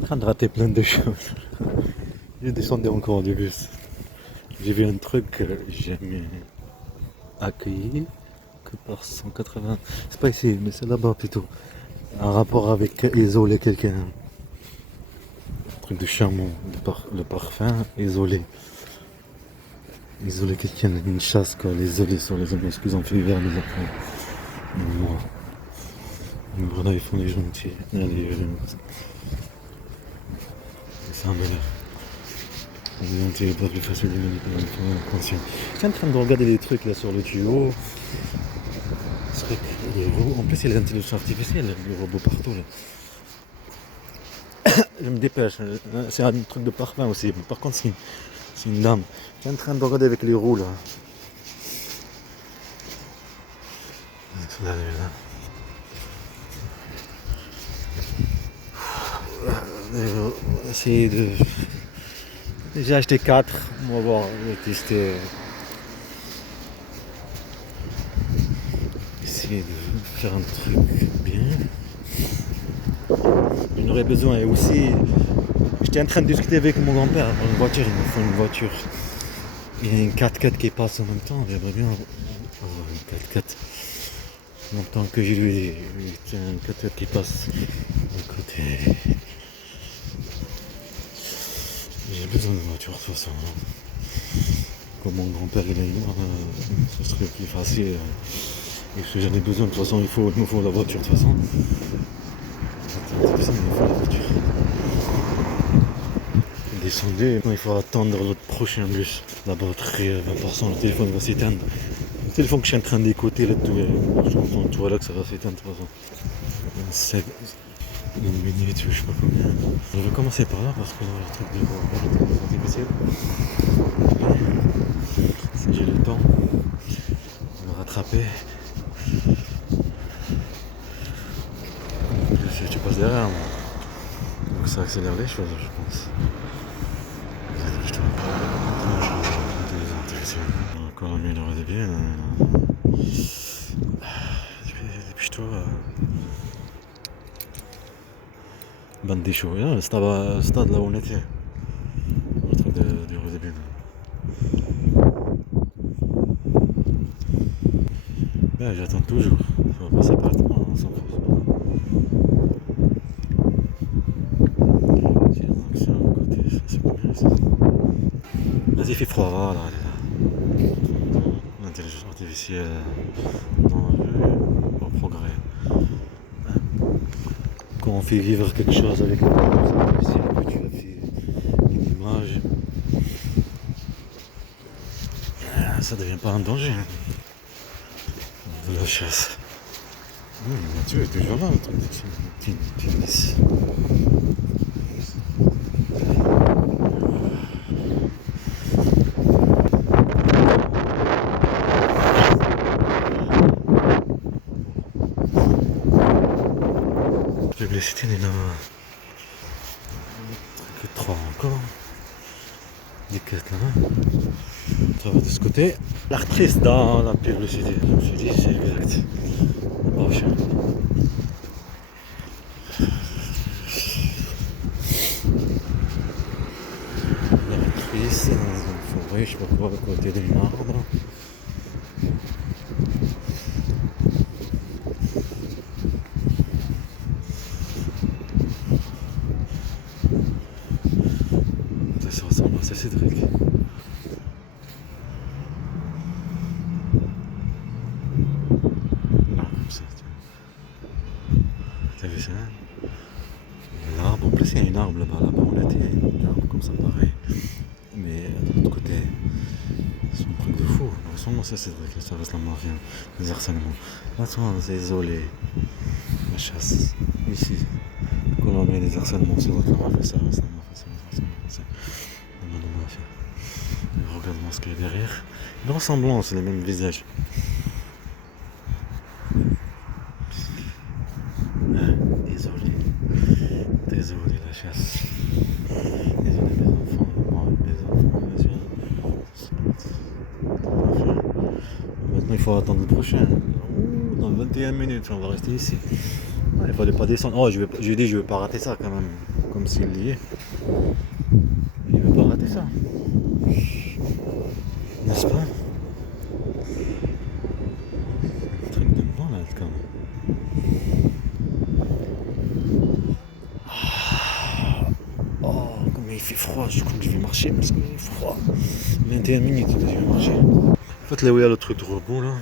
En train de rater plein de choses. Je descendais encore du bus. J'ai vu un truc que j'ai jamais accueilli que par 180. C'est pas ici, mais c'est là-bas plutôt. Un rapport avec isoler quelqu'un. Un truc de charmant, le parfum isolé. Isoler quelqu'un, une chasse quoi, l'isoler sur les images qu'ils ont fait vers les enfants. Moi. Voilà, ils font les gentils. Allez, c'est un malheur. Les gentils, il est pas plus facile de manipuler inconscient. Je suis en train de regarder les trucs là sur le tuyau. Les robots. En plus, il y a l'intelligence artificielle, les robots partout là. Je me dépêche. C'est un truc de parfum aussi. Mais par contre, c'est une dame. Je suis en train de regarder avec les roues là. Là, là. Essayer de. J'ai acheté 4. On va voir. Je vais tester. Essayer de faire un truc bien. J'en aurais besoin. Et aussi, j'étais en train de discuter avec mon grand-père dans une voiture. Il me faut une voiture. Il y a une 4x4 qui passe en même temps. J'aimerais bien avoir une 4x4. En même temps que j'ai lui, il y a une 4x4 qui passe à côté. J'ai besoin de voiture de toute façon. Comme mon grand-père il est mort, ce serait plus facile. Et si j'en ai besoin, de toute façon, il me faut la voiture de toute façon. Il me faut la voiture. Descendez, il faut attendre l'autre prochain bus. La batterie à 20%, le téléphone va s'éteindre. Le téléphone que je suis en train d'écouter, là, tu vois là que ça va s'éteindre de toute façon. Une minute ou je sais pas combien. Je vais commencer par là parce que le truc de difficile. Si j'ai le temps de me rattraper. Tu passes derrière moi. Donc ça accélère les choses je pense. Encore un mille euros de bien. Dépêche-toi. Bande des shows, stade là où on était. Le truc du début. Ben, j'attends toujours. On va passer par là, on s'en fout. C'est un côté, ça c'est combien ça? Vas-y, il fait froid, voilà, elle est là. L'intelligence artificielle au progrès. Quand on fait vivre quelque chose avec l'intelligence artificielle, que tu as fait une image, ça devient pas un danger. De la chasse. Tu es toujours là, le truc de tennis. Publicité des noms. Truc 3 encore. Des 4 là. Ça va de ce côté. L'artiste dans la publicité. Je me suis dit, c'est exact. Oh, chien. L'actrice dans une forêt, je sais pas quoi, à côté d'un arbre. Ça ressemble à ça, Cédric. T'as vu ça? L'arbre, en plus il y a un arbre là-bas on était, un arbre comme ça pareil. Mais de l'autre côté, c'est un truc de fou. Sûrement ça c'est vrai que ça reste la mafia, les harcèlements. Là c'est isolé, la chasse. Ici, quand on met les harcèlements, c'est vrai que la mafia, ça reste la mafia, c'est le nom de mafia. Et regarde-moi ce qu'il y a derrière. Une ressemblance, les mêmes visages. Désolé la chasse. Désolé mes enfants, moi mes enfants, bien sûr. Maintenant il faut attendre le prochain. Ouh, dans 21 minutes, on va rester ici. Il fallait pas descendre. Oh, je lui ai dit je vais pas rater ça quand même. comme s'il y est. Il veut pas rater ça. N'est-ce pas? Un truc de malade quand même. Oh, comme il fait froid, je crois que je vais marcher parce qu'il est froid. 21 minutes que je vais marcher. En fait, là où il y a le truc de robot, là,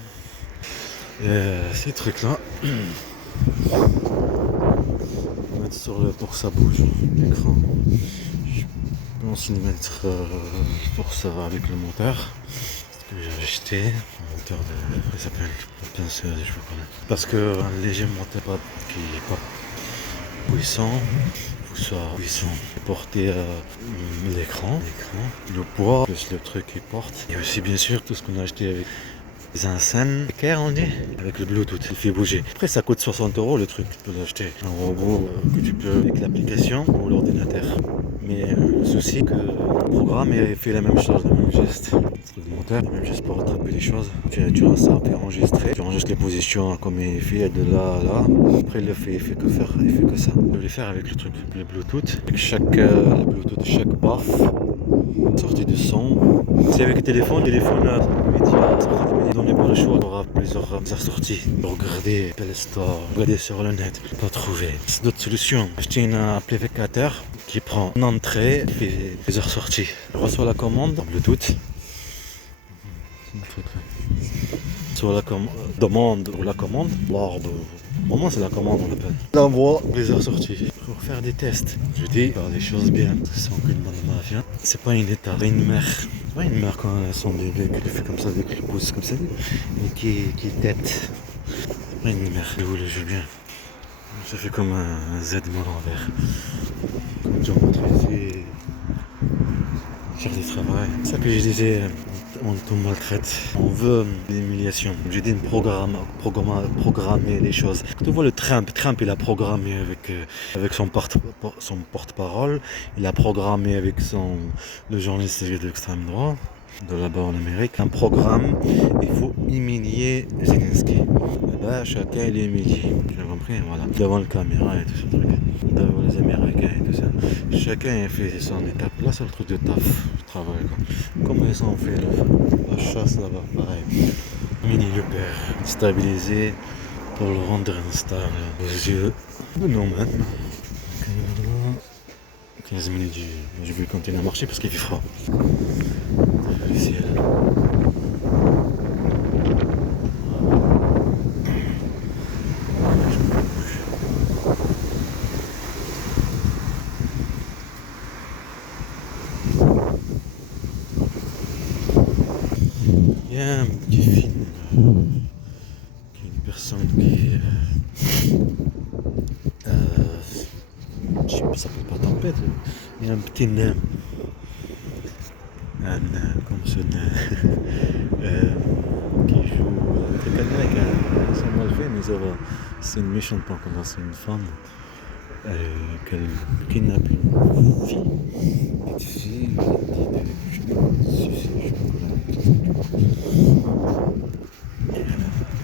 ces trucs-là, on va mettre pour que ça bouge, l'écran. Je pense les mettre pour ça avec le moteur. Que j'ai acheté, un moteur de. Comment il s'appelle? La pinceuse, je sais pas quoi. Parce qu'un léger moteur qui est pas puissant, il faut que ce soit puissant. Porter l'écran, le poids, plus le truc qu'il porte. Et aussi bien sûr tout ce qu'on a acheté avec les enceintes, on dit, avec le Bluetooth, il fait bouger. Après ça coûte 60 € le truc, tu peux l'acheter. Un robot que tu peux avec l'application ou l'ordinateur. Mais le souci que le programme fait la même chose, le même geste. Le moteur, le même geste pour attraper les choses. Tu as ça, tu enregistré, tu enregistres les positions comme il fait de là à là. Après il fait que ça. Je vais le faire avec le truc, le Bluetooth. Avec chaque baff, sortie de son. C'est avec le téléphone média. On n'est pas le choix, on aura plusieurs sorties. Regarder Apple Store, regarder sur le net, pas trouver. C'est d'autres solutions. Acheter un amplificateur qui prend une entrée et fait plusieurs sorties. Je reçois la commande en Bluetooth. Soit la demande ou la commande. L'ordre. Au moment c'est la commande on appelle. L'envoi, plusieurs sorties. Pour faire des tests. Je dis faire des choses bien. Sans qu'une bande mafia. C'est pas une état, c'est une mère. C'est pas une mère quand elle sent des bébés qui fait comme ça, des pouces comme ça. Mais qui tête. C'est pas une mère. Je vous le jure bien. Ça fait comme un Z mais à l'envers. Comme tu montres ici. Faire du travail. C'est ça que je disais. On maltraite, on veut l'humiliation. J'ai dit programmer les choses. Tu vois le Trump il a programmé avec son porte-parole, il a programmé avec le journaliste d'extrême droite de là-bas en Amérique, un programme, il faut humilier Zelensky. Et là, chacun il est humilié. Tu as compris, voilà. Devant la caméra et tout ce truc. Devant les Américains et tout ça. Chacun fait son étape. Là, c'est le truc de taf, je travaille quoi. Comment ils ont fait la chasse là-bas, pareil. Humilier le père, stabiliser pour le rendre instable aux yeux de nous-mêmes. 15 minutes, je vais continuer à marcher parce qu'il fait froid. Le ciel. Il y a un petit film qui est une personne qui je sais pas, ça s'appelle pas tempête. Il y a un petit nain. Un nain, comme ce nain. Qui joue. C'est quelqu'un avec c'est mal fait, mais ça va. C'est une méchante pas comme ça, c'est une femme. Qu'elle kidnappe une fille. Cette fille, je sais pas,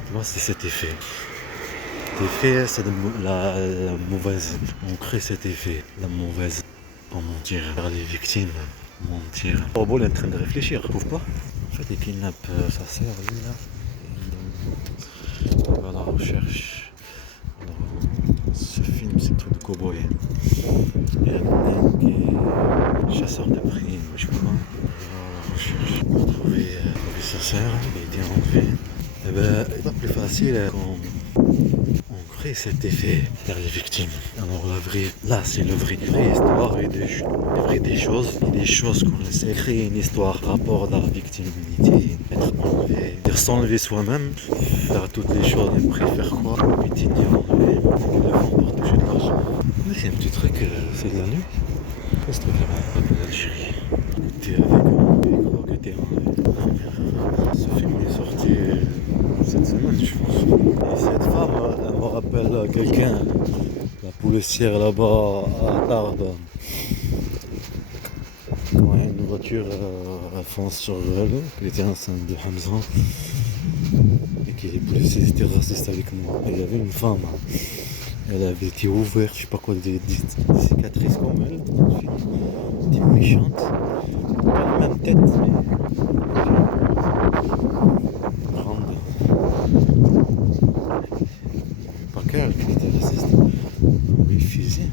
tu vois, c'est cet effet. Cet effet, c'est la mauvaise. On crée cet effet, la mauvaise. Pour mentir vers les victimes. Mentir. Le robot est en train de réfléchir, tu trouves pas? En fait, il kidnappe sa sœur, lui là. Il va à la recherche. Alors, ce film, c'est un truc de cow-boy. Il y a un mec qui est chasseur de primes, je sais pas quoi. Il va à la recherche pour trouver sa sœur. Il a été enlevé. Et ben, c'est pas plus facile quand on crée cet effet vers les victimes. Alors là c'est le vraie histoire et des choses qu'on essaie de créer une histoire par rapport à la victimité, être enlevé, s'enlever soi-même, faire toutes les choses et après faire quoi? Pétiner, enlever, le vent pour toucher de l'argent. Mais c'est un petit truc, c'est de la nuit. Qu'est-ce que ce truc-là? L'Algérie. T'es avec un crois que t'es enlevé. Ce film est sorti cette semaine, je pense. Et cette femme, elle me rappelle quelqu'un, la policière là-bas à Tarbes. Quand une voiture fonce sur elle, qui était enceinte de Hamza, et que les policiers étaient racistes avec moi. Il y avait une femme, Elle avait été ouverte, je sais pas quoi, des cicatrices comme elle. Des méchante. Pas la même tête, mais grande. Pas qu'elle qui était raciste. Oui, physique.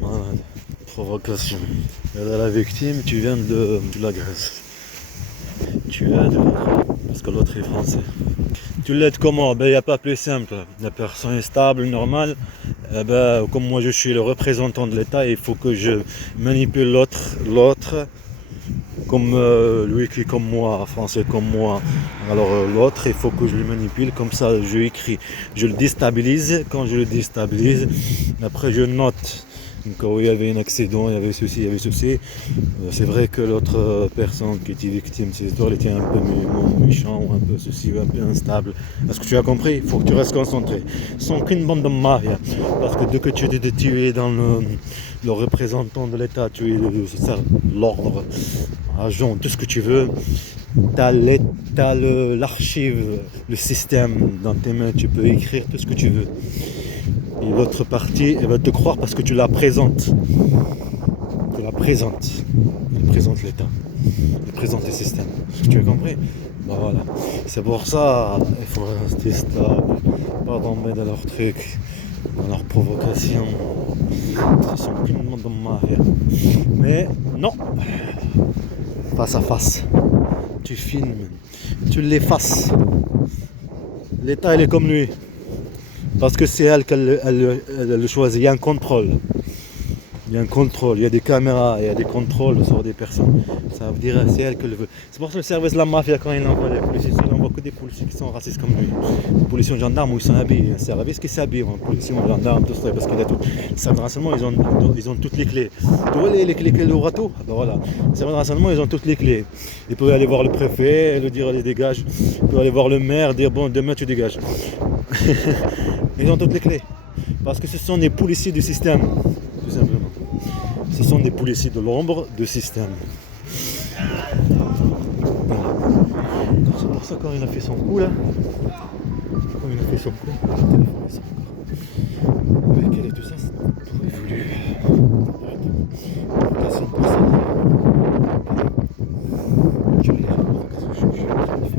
Malade. Provocation. Elle est la victime, tu viens de la Grèce. Tu aides l'autre, parce que l'autre est français. Tu l'aides comment? Il n'y a pas plus simple. La personne est stable, normale. Comme moi je suis le représentant de l'État, il faut que je manipule l'autre comme lui qui est comme moi, français comme moi. Alors l'autre, il faut que je le manipule, comme ça je écris. Je le déstabilise. Quand je le déstabilise, après je note. Donc, il y avait un accident, il y avait ceci, il y avait ceci. C'est vrai que l'autre personne qui était victime de cette histoire, elle était un peu méchant, ou un peu ceci, ou un peu instable. Est-ce que tu as compris? Il faut que tu restes concentré. Sans qu'une bande de mafia. Parce que dès que tu es dans le représentant de l'État, tu es l'ordre, agent, tout ce que tu veux. Tu as l'archive, le système dans tes mains, tu peux écrire tout ce que tu veux. Et l'autre partie, elle va te croire parce que tu la présentes. Tu la présentes. Elle présente l'État. Elle présente le système. Tu as compris? Voilà. C'est pour ça il faut rester stable. Pas tomber dans leurs trucs, dans leurs provocations. Ce sont qu'une bande de mafia. Mais non. Face à face. Tu filmes. Tu l'effaces. L'État, il est comme lui. Parce que c'est elle qu'elle le choisit. Il y a un contrôle. Il y a un contrôle, il y a des caméras, il y a des contrôles sur des personnes. Ça veut dire c'est elle que le veut. C'est pour ça que le service de la mafia, quand il envoie les policiers, il n'envoie que des policiers qui sont racistes comme lui. Les policiers gendarmes où ils sont habillés. Un service qui s'habille, un policier gendarme, tout ça, parce qu'il y a tout. Les services de renseignement, ils ont toutes les clés. Tu vois les clés de râteau? Ben voilà. Les services de renseignement, ils ont toutes les clés. Ils peuvent aller voir le préfet, lui dire allez dégage. Ils peuvent aller voir le maire, dire bon demain tu dégages. Ils ont toutes les clés. Parce que ce sont des policiers du système, tout simplement. Ce sont des policiers de l'ombre du système. Voilà. C'est pour ça quand il a fait son coup là, quand il a fait son coup, le téléphone est encore. Avec elle et tout ça, c'est tout voulu. Provocation pour ça. Je regarde la provocation que je suis en train de faire.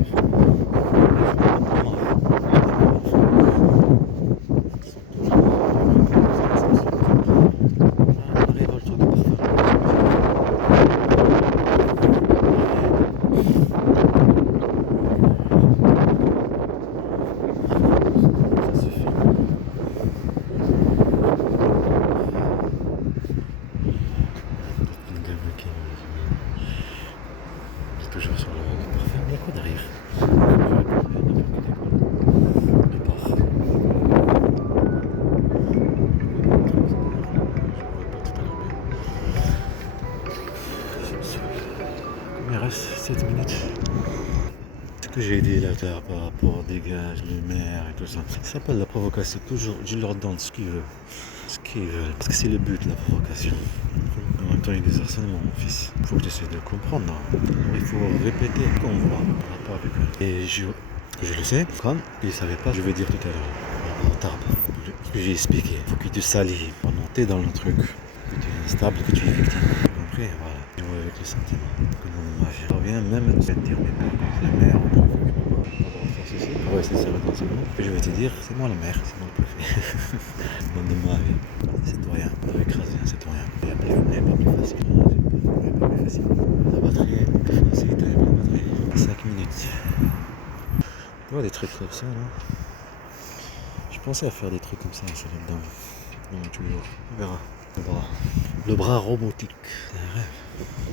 Toujours sur le parfum, il y a quoi derrière? Il reste 7 minutes. Ce que j'ai dit là par rapport au dégage, le maire et tout ça, ça s'appelle la provocation. Toujours, je leur donne ce qu'ils veulent. Ce qu'ils veulent. Parce que c'est le but de la provocation. En même temps, il y a des harcèlements, mon fils. Il faut que tu essaies de comprendre. Alors, il faut répéter qu'on voit par rapport avec eux. Et je le sais, comme il ne savait pas, je vais dire tout à l'heure. En tard. Ce que j'ai expliqué. Il faut que tu s'allies. Pendant que tu es dans le truc. Que tu es instable, que tu es victime. Tu as compris? Voilà. Jouer avec le sentiment. Que non, je reviens même à dire mes parents, le maire, le préfet. Ouais, c'est ça le renseignement. Je vais te dire, c'est moi le maire, c'est moi le préfet. Bande de ma vie. Citoyen, pas écraser un citoyen. Il n'y a pas plus facile. Il n'y a pas plus facile. La batterie, c'est la batterie. 5 minutes. Tu vois des trucs comme ça là. Je pensais à faire des trucs comme ça là-dedans. Non, toujours. On verra. Le bras robotique. C'est un rêve.